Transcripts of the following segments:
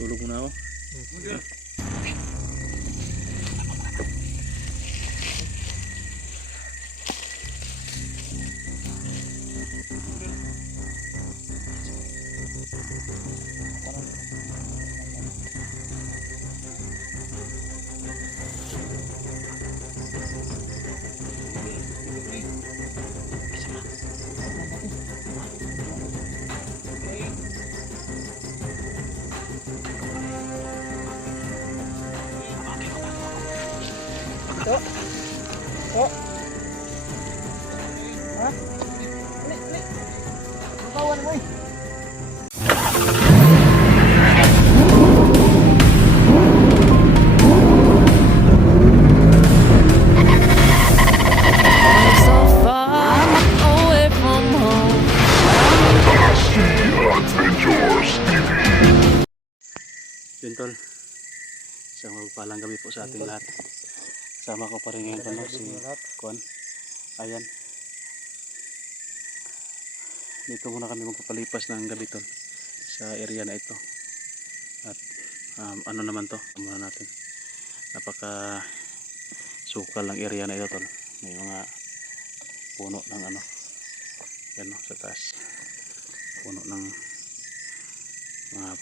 Tulog muna ako. Ito. Oh. Ha? Ali. Kawan mo eh. So far away from home. Yun tol, isang magpalang gabi po sa ating lahat. Kasama ko pa rin ngayon tol, si Kuan. Ayan, dito muna kami magpapalipas ng gabi tol sa area na ito. At ano naman to, muna natin, napaka sukal ng area na ito tol. May mga puno ng ano, yan no, sa taas, puno ng mga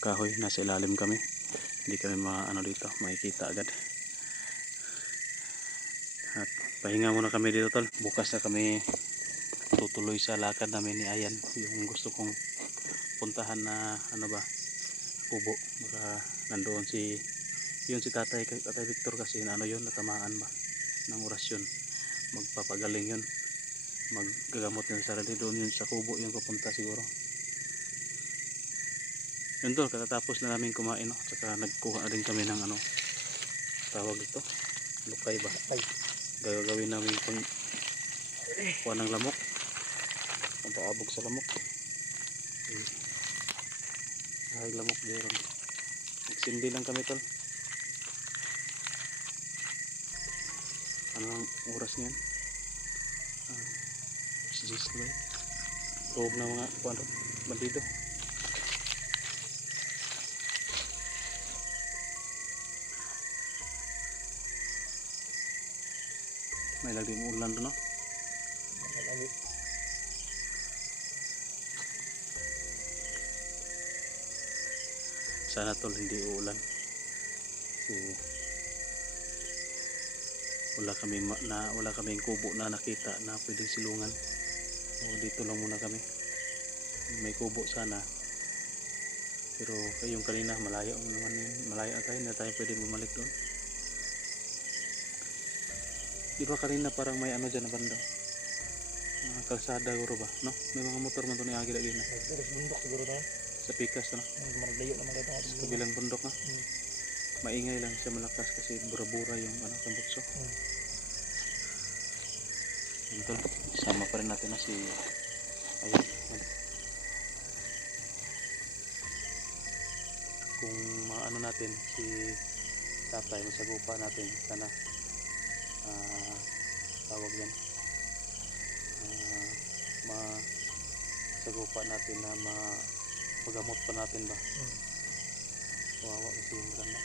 kahoy. Nasa ilalim kami, hindi kami ano dito makikita agad. At pahinga muna kami dito tol. Bukas na kami tutuloy sa lakad namin ni Ayan, yung gusto kong puntahan na ano ba, kubo. Baka nandoon si tatay Victor, kasi ano yun, natamaan ba ng orasyon. Magpapagaling yun, maggagamot yun sa sarili doon, yun sa kubo yung pupunta siguro. Yun tol, katatapos na namin kumain, no? Tsaka nagkuha na din kami ng ano tawag ito, lukay ba, gagawin namin pang kuha ng lamok, pampaabog sa lamok. Ay, lamok dito, nagsindi lang kami tol. Anong oras niyan? Just ba loob na mga kuha bandido. May laging ulan doon, no? Sana tol hindi uulan. So, wala kaming kubo na nakita na pwedeng silungan. So, dito lang muna kami. May kubo sana. Pero yung kanina malayo naman yun. Malayo tayo, hindi tayo pwede bumalik doon. Di ba kanina parang may ano dyan na banda? Kalsada guro ba? No? May mga motor man ito ni Agi lagi na. Terus bundok siguro na. Sa pikas, no? Malayo naman ito. Sa kabilang bundok, no? Maingay lang siya, malakas kasi bura-bura yung ano, tambutso. Tol, sama pa rin natin na si Ayan. Kung maano natin si tatay, masagupa natin sana tawag yan, masagupa natin na magamot pa natin ba. Kawawa kasi yung maganda.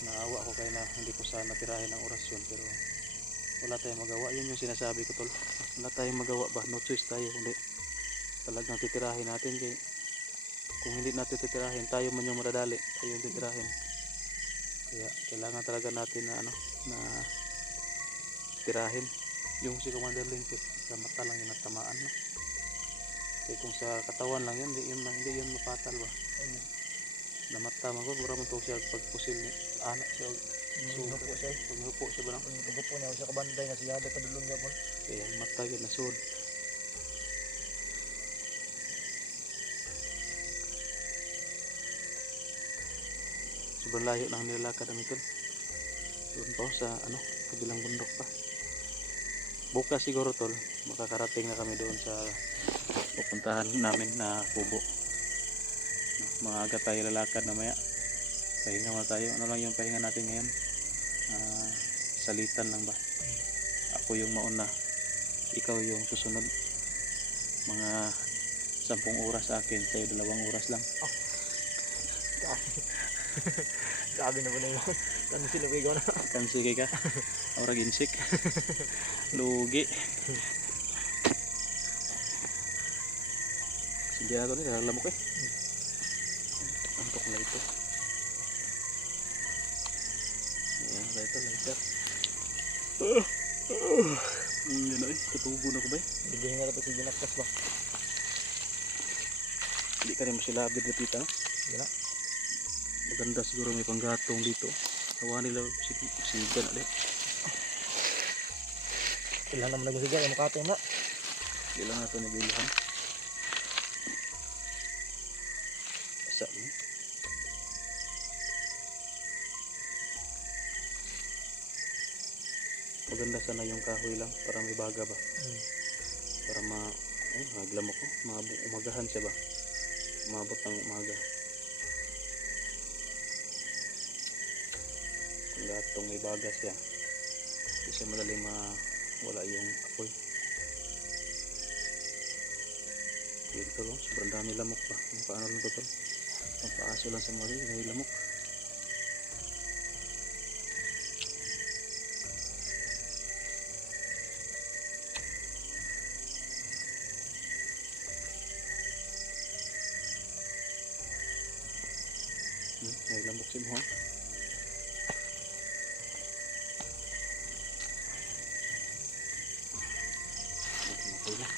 Naawa ko kaya na hindi ko sana tirahin ang orasyon, pero wala tayong magawa. Yun yung sinasabi ko tol, wala tayong magawa ba, no choice tayo, hindi talagang titirahin natin. Kaya kung hindi natin titirahin, tayo man yung madadali, tayo yung titirahin. Kaya kailangan talaga natin na ano, na tirahin. Yung si Commander Linkit sa mata lang yung natamaan, no? Kasi kung sa katawan lang yun, hindi yun mapatal ba. Namata man ko, mura man to siya pagpusil ni anak siya. So, paghupo siya ba lang? Paghupo niya siya kabantay nga siya, ada kadulong niya po. Kaya mata yun na sud. Sobrang layo ng nilalakad namin tol. Doon pa sa ano, kabilang bundok pa. Bukas siguro tol, makakarating na kami doon sa pupuntahan namin na kubo. Mga aga tayo lalakad na maya. Pahinga muna tayo. Ano lang yung pahinga natin ngayon? Salitan lang ba? Ako yung mauna, ikaw yung susunod. Mga 10 oras sa akin, sa'yo 2 oras lang. Sabi na ba na yun? Ano sila bigaw na? Sige ka. Aura ginsik. Lugi. Sige ako ni lalamok eh. Antok na ito. Ayan, ito lighter. Uy, ano eh. Katubo na ko ba eh. Bigyan nga ito si Ginaktas ba? Hindi ka rin masilabid na tita no? Gina. Maganda siguro may panggatong dito. Hawa nila sigan ulit. Ilan naman nagsigaw yung makatay na. Hindi lang natin nabilihan. Asa mo? Maganda sana yung kahoy lang para may baga ba. Para maglamok ko. Umagahan siya ba. Umabot ng umaga. Kung gatong may baga siya, hindi siya madali wala yung apoy. Dito lang, sobrang dami lamok pa. Yung paano lang ito? Ang paaso lang sa mali, may lamok. May lamok si Mohon. Okay na.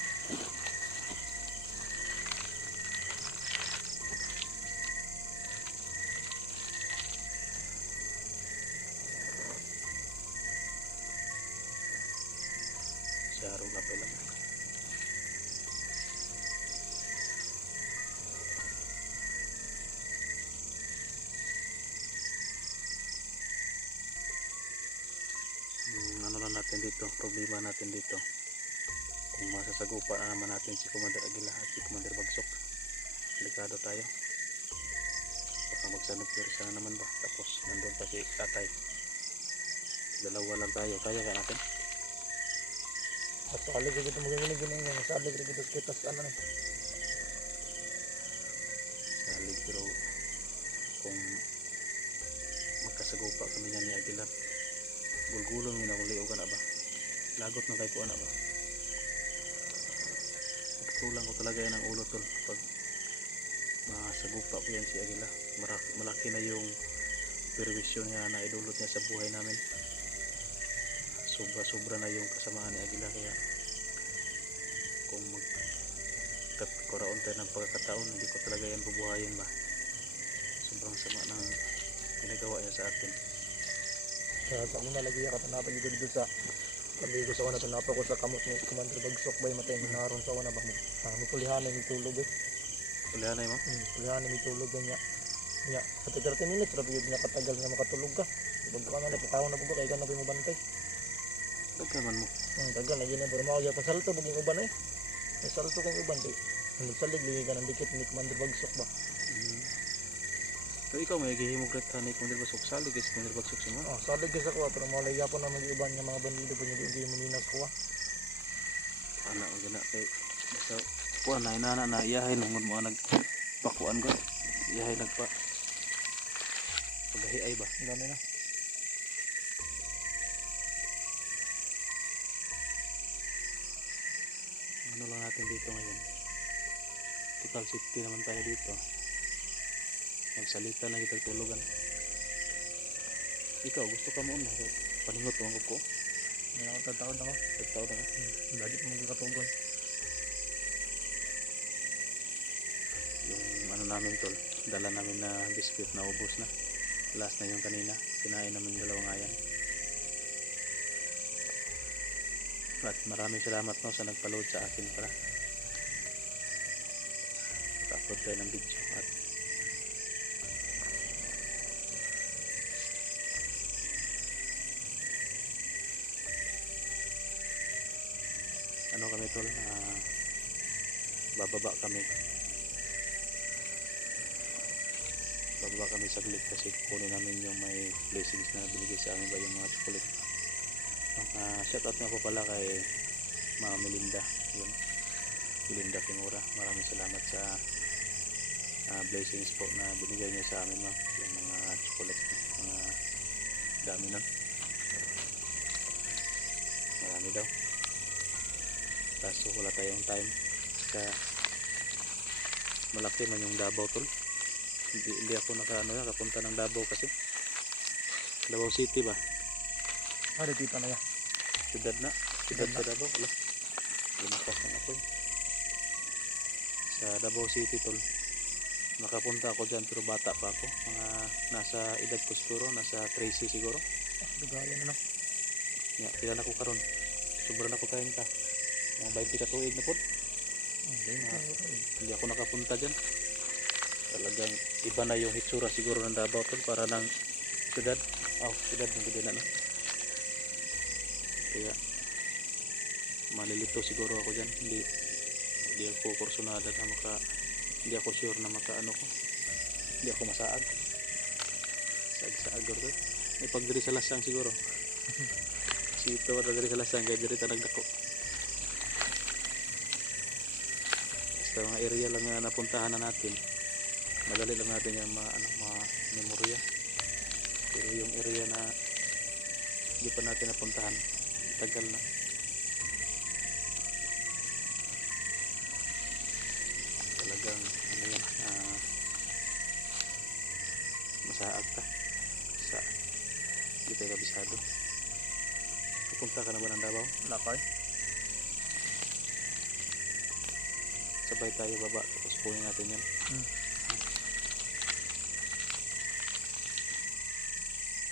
Saro na pa lang. Ano lang natin dito, problema natin dito. Kung masasagupa na naman natin si Commander Aguila at si Commander Bagsok, delikado tayo. Baka magsanag-pirsa na naman ba, tapos nandun pa si tatay. Dalawa lang tayo, kaya ka natin. At salig ito magagilig yun yung salig ito kita sa ano eh. Salig, pero kung magkasagupa kami niya ni Aguila, gulgulong yun ako liog na ba, lagot na kay ko na ba. Tulang ko talaga yan ang ulo tol pag masagupa ko yan si Aguila. Malaki na yung perwisyon niya na idulot niya sa buhay namin. Sobra na yung kasamaan ni Aguila, kaya kung magkakaroon tayo ng pagkakataon, hindi ko talaga yan bubuhayin ba. Sobrang sama ng ginagawa niya sa atin. Kaya sa una lagi ako tanapag yung dito sa kami ko sa una tanapag ko sa kamot ni Commander Bagsok ba yung matay mo naroon sa una ba mo. May kulihan na may tulog eh. Kulihanay mo? Kulihan na may tulog niya. Nya, sa 30 minutes rabi yun niya katagal nga makatulog ka. Ibag ka na napakaw na po kay ka na mo bantay. Dagkaman mo. Tagal na gina pero mawag pa salto buging uban eh. May salto kay uban kay. Ang salig ligi ka ng dikit ni Commander Bagsok ba. So ikaw may gihimog ret ni Commander Bagsok, salig is Commander Bagsok si mo. Salig ka sa kuha pero mawag yapon na mag-iuban nga mga bandido po niya di mo ninas kuha. Ana o gina kay basta kuan na inana na iyahay nungod mo nagpakuan ko. Iyahay nagpa pagahiay ba. Ang dami na. Ano lang natin dito ngayon. Total safety naman tayo dito. Magsalita na kita tulugan. Ikaw gusto ka mo na paningot mo ko. May ako tataon na ko. Tagtaw na ka. Lagi pa magkakatugon. Yung ano namin tol, dala namin na biskuit na ubos na. Last na yung kanina, kinain namin 2 ayan. At maraming salamat no sa nagpa-load sa akin para maka-upload tayo ng video. At ano kami tol, bababa kami saglit kasi kunin namin yung may blessings na binigay sa amin ba yung mga chocolate. Shoutout nga po pala kay Mama Melinda, yun, Melinda Kimura. Maraming salamat sa blessings po na binigay niya sa amin, ma'am. Yung mga chocolate, mga dami nun. Marami daw. Kaso wala tayong time. Kaya malaki man yung Davao, tol. Hindi ako nakapunta ng Davao kasi. Davao City ba? Dito na yan. Siyudad na. Siyudad sa Davao. Wala. Lumakas ng apoy. Sa Davao City, tol. Nakapunta ako dyan pero bata pa ako. Mga nasa edad ko siguro. Nasa 13 siguro. Bigayan na no. Kailan ako karon. Sobrang ako tayong ta. Mga 20 katuig na po. Hindi ako nakapunta dyan. Talagang iba na yung hitsura siguro ng Davao, tol. Para ng siyudad. Siyudad ng ganda na. Kaya malilito siguro ako dyan. Hindi ako kursunada na hindi ako sure na ko. Hindi ako masaag. Saag ko. May pagdiri sa lasang siguro. Sito at diri sa lasang kaya diri tanag dako. Basta mga area lang na napuntahan na natin. Madali lang natin yung memorya. Pero yung area na hindi pa natin napuntahan, tagal na. Talagang masaag ka sa hindi tayo kabisado. Pupunta ka na ba ng Davao? Lakay. Sabay tayo baba tapos punin natin yan.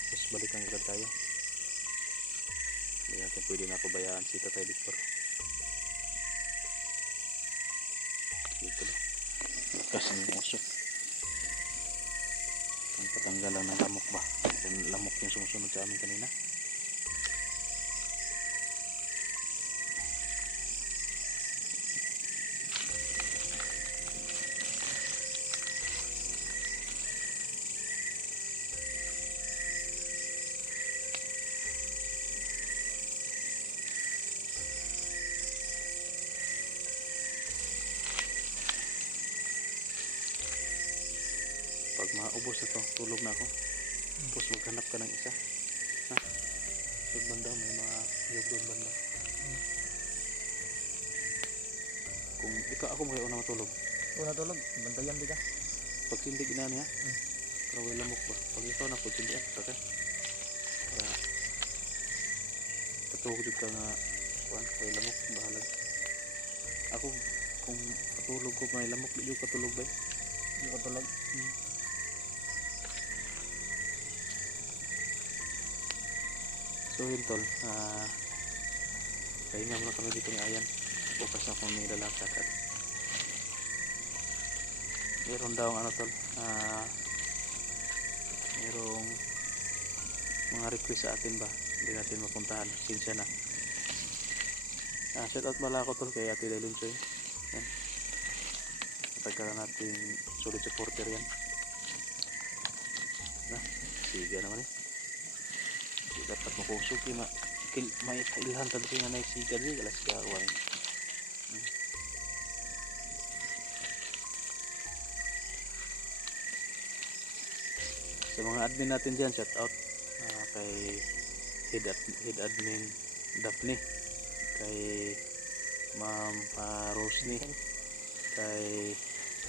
Tapos balikan agad tayo. Hindi natin pwede na ako bayaan si Tatay Victor. Dito na. Lakas ng usok. Ang patanggal lang ng lamok ba? Lamok yung sumusunod sa amin kanina. Pag maubos na to, tulog na ako. Tapos maghanap ka ng isa. Doon banda, may mga yog doon banda. Kung ikaw ako mo kayo na matulog. Tulog. Bantayan di ka. Pag sindig na niya, para may lamok ba? Pag ikaw na po, sindihan. Okay? Para katulog ka nga, may lamok, bahalag. Ako, kung patulog ko may lamok, di ko katulog ba? Hindi ko tulog. So yun, tol, pahinga muna kami dito ng ayan. Bukas na kung may lalakad at meron daw tol, merong mga request sa atin ba, hindi natin mapuntahan, sinsya na. Shout out pala ako, tol, kay Ate Dailin Choy. Yan, natagkaran natin solid supporter yan. Siga naman di dapat makusog may kailhan talaga nga naisiga di galas kawan. Sa mga admin natin dyan, shout out kay head admin Daphne, kay Ma'am Rosny, kay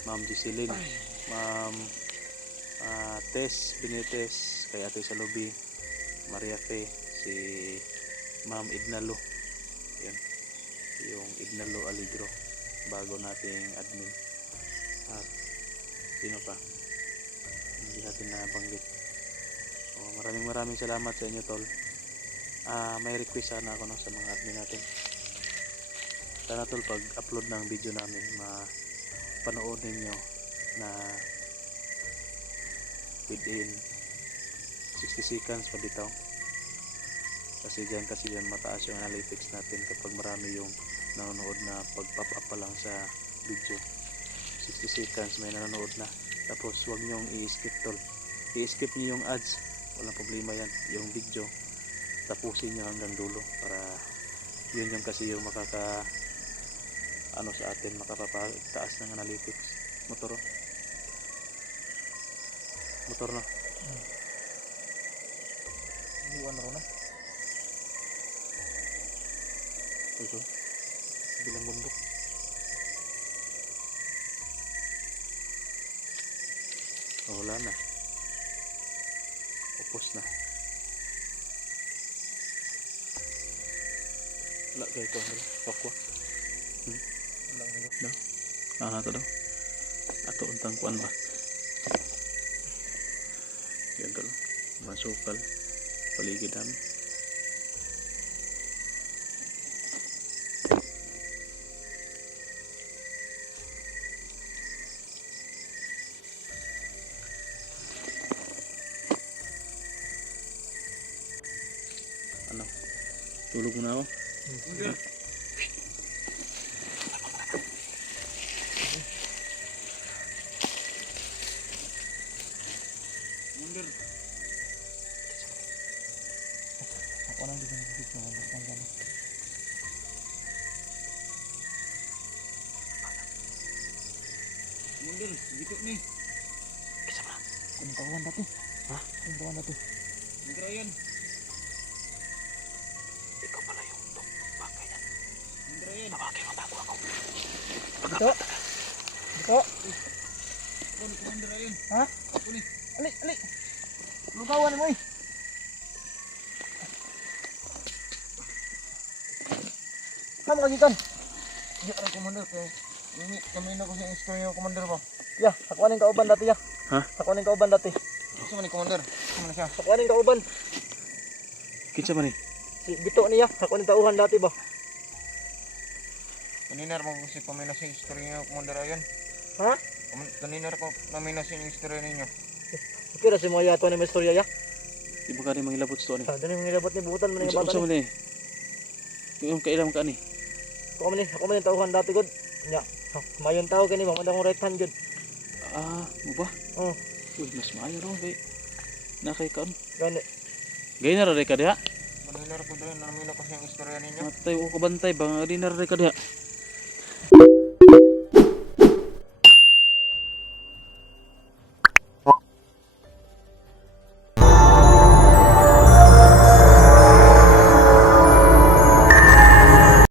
Ma'am Giseline, Ma'am Tess Benitez, kay Ate Salubi, Maria Fe, si Ma'am Idnalo. Yan, yung Idnalo Aligro, bago nating admin. At sino pa hindi natin nabanggit. Maraming salamat sa inyo, tol. May request sana ako sa mga admin natin. Sana, tol, pag upload ng video namin, mapanood ninyo na within 60 seconds pa bitaw. Kasi dyan mataas yung analytics natin kapag marami yung nanonood na pag-pop up pa lang sa video. 60 seconds may nanonood na. Tapos huwag nyong i-skip, tol. I-skip nyo yung ads, walang problema yan. Yung video, tapusin nyo hanggang dulo para yun yung kasi yung sa atin makapapataas ng analytics. Motoro. Motor na. Iwan ako na. Ito. Bilang bundok. Oh, wala na. Upos na. Wala kayo ito. Pakwa. Wala ko nito. Ito daw. Ato untang kuan ba? Yan daw. Masukal. Paligid namin. Ano? Tulog muna ako. Ako nang bigyan ng video. Ang gano'n. Mundur, gitu nih. Kisa ba? Kung tawanan dati. Ha? Kung tawanan dati. Mundur ayan. Ikaw pala yung bakay yan. Mundur ayan. Tawagin mo bago ako. Dito. Dito. Ako ni Commander ayan. Ha? Ako ni. Ali, ali. Lugawan mo eh. Kamu lagi kan? Iya kan Commander kay. Ini kami na ko sa istorya ng Commander ba. Ya, sakuanin kauban dati ya. Ha? Sakuanin kauban dati. Gusto man ni Commander. Ano na siya? Sakuanin kauban. Kinsa man ni? Si Bito niya, sakuanin tauhan dati ba? Kanina mo si pamina sa istorya ng Commander ayan. Ha? Kanina ko namina sa istorya ninyo. Kira si mga yato ni Mestorya ya. Di ba ka ni mangilabot ito ni? Ah, dani mga ilabot ni buutan mo ni Unsa bata man ni. ni? Yung kailam ka ni? Ako man yung tauhan dati gud. Nya, mayon tao kani ba mandang right hand gud. Mo ba? Oh, Uy, mas maayo ron kay nakay kaon. gani. Gay na ra ka diha. Kanina ko dali namina ko sa istorya ninyo. Matay ko kabantay bang di na ra ka diha.